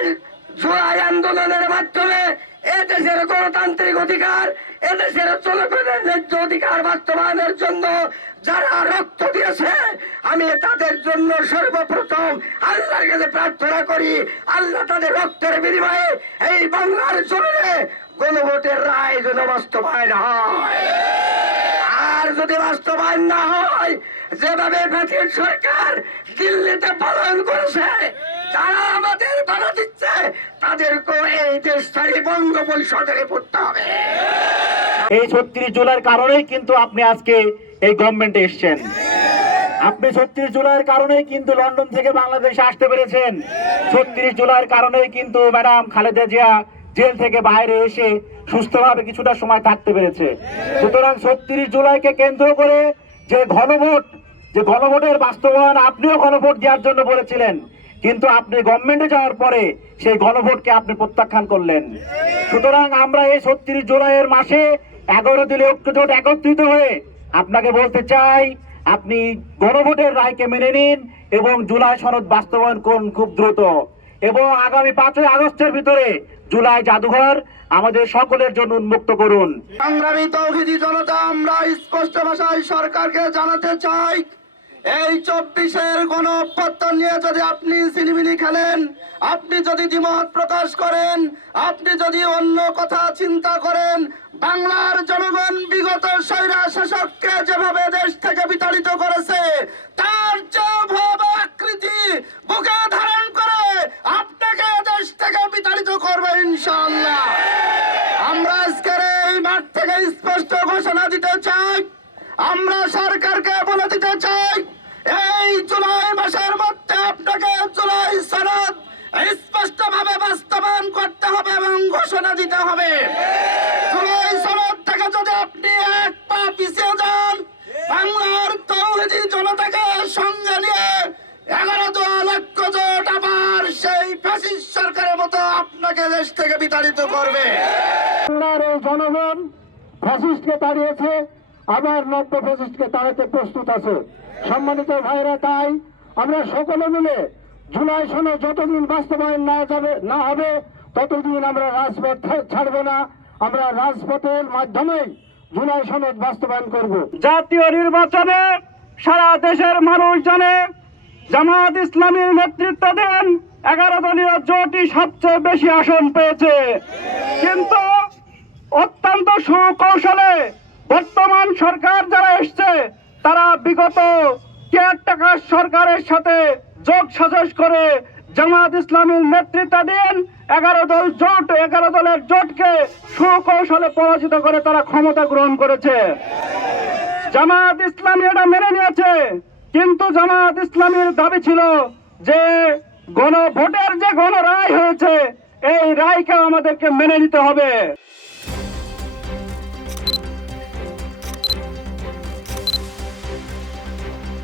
আর জুলাই আন্দোলনের মাধ্যমে এদেশের গণতান্ত্রিক অধিকার, এদেশের জনগণের ন্যায্য অধিকার বাস্তবায়নের জন্য যারা রক্ত দিয়েছে, আমি তাদের জন্য সর্বপ্রথম আল্লাহর কাছে প্রার্থনা করি, আল্লাহ তাদের রক্তের বিনিময়ে এই বাংলার জমিনে গণভোটের রায় যেন বাস্তবায়ন হয়। আর যদি বাস্তবায়ন না হয়, যেভাবে ব্রিটিশ সরকার দিল্লিতে পালন করেছে, যারা আমাদের বাধা দিচ্ছে তাদেরকে এই দেশ ছাড়ি বঙ্গোপসাগরে পড়তে হবে। এই ৩৬ জুলাইয়ের কারণেই কিন্তু আপনি আজকে এই গভর্নমেন্টে এসেছেন। আপনি ৩৬ জুলাইয়ের কারণেই কিন্তু লন্ডন থেকে বাংলাদেশে আসতে পেরেছেন। ৩৬ জুলাইয়ের কারণেই কিন্তু ম্যাডাম খালেদা জিয়া জেল থেকে বাইরে এসে সুস্থভাবে কিছুটা সময় থাকতে পেরেছে। সুতরাং ৩৬ জুলাইকে কেন্দ্র করে যে গণভোটের বাস্তবায়ন, আপনিও গণভোট দেওয়ার জন্য বলেছিলেন, কিন্তু আপনি গভর্নমেন্টে যাওয়ার পরে সেই গণভোটকে আপনি প্রত্যাখ্যান করলেন। সুতরাং আমরা এই ৩৬ জুলাইয়ের মাসে 11 দলীয় ঐক্যজোট একত্রিত হয়ে আপনাকে বলতে চাই, আপনি গণভোটের রায়কে মেনে নিন এবং জুলাই সনদ বাস্তবায়ন করুন খুব দ্রুত। এবং আগামী 5ই আগস্টের ভিতরে জুলাই জাদুঘর আমাদের সকলের জন্য উন্মুক্ত করুন। সংগ্রামী তৌহিদি জনতা, আমরা স্পষ্ট ভাষায় সরকারকে জানাতে চাই, এই 24-এর গণ অভ্যুত্থান নিয়ে যদি আপনি সিনেমিনি খেলেন, আপনি যদি দ্বিমত প্রকাশ করেন, আপনি যদি অন্য কথা চিন্তা করেন, বাংলার জনগণ বিগত স্বৈরা শাসককে যেভাবে দেশ থেকে বিতাড়িত করেছে, তার যেভাবে আকৃতি বুকে ধারণ করে আপনাকে দেশ থেকে বিতাড়িত করবে ইনশাআল্লাহ। আমরা আজকের এই মাঠ থেকে স্পষ্ট ঘোষণা দিতে চাই, আমরা সরকারকে বলে দিতে চাই, এই জুলাই মাসের মধ্যে আপনাকে জুলাই সনদ স্পষ্টভাবে বাস্তবায়ন করতে হবে এবং ঘোষণা দিতে হবে। জুলাই সনদ থেকে যদি আপনি এক পা পিছিয়ে যান, বাংলার তৌহিদি জনতাকে সঙ্গে নিয়ে 11 দল ঐক্যজোট আবার সেই ফ্যাসিস্ট সরকারের মতো আপনাকে দেশ থেকে বিতাড়িত করবে। বাংলার এই জনগণ ফ্যাসিস্টকে তাড়িয়েছে, আবার নব্য ফ্যাসিস্টকে তাড়াতে প্রস্তুত আছে। সম্মানিত ভাইরা, তাই আমরা সকলে মিলে জুলাই সনদ যতদিন বাস্তবায়ন না হবে ততদিন আমরা রাজপথ ছাড়ব না। আমরা রাজপথের মাধ্যমেই জুলাই সনদ বাস্তবায়ন করব। জাতীয় নির্বাচনে সারা দেশের মানুষ জানে জামায়াত ইসলামীর নেতৃত্বাধীন 11 দলীয় জোটই সবচেয়ে বেশি আসন পেয়েছে, কিন্তু অত্যন্ত সুকৌশলে বর্তমান সরকার যারা এসছে তারা বিগত কেয়ারটেকার সরকারের সাথে যোগ সাজস করে জামায়াত ইসলামীর নেতৃত্বাধীন 11 দলের জোটকে সুকৌশলে পরাজিত করে তারা ক্ষমতা গ্রহণ করেছে। জামায়াত ইসলামী এটা মেনে নিয়েছে, কিন্তু জামায়াত ইসলামীর দাবি ছিল যে গণভোটের যে গণরায় হয়েছে এই রায়কে আমাদেরকে মেনে নিতে হবে।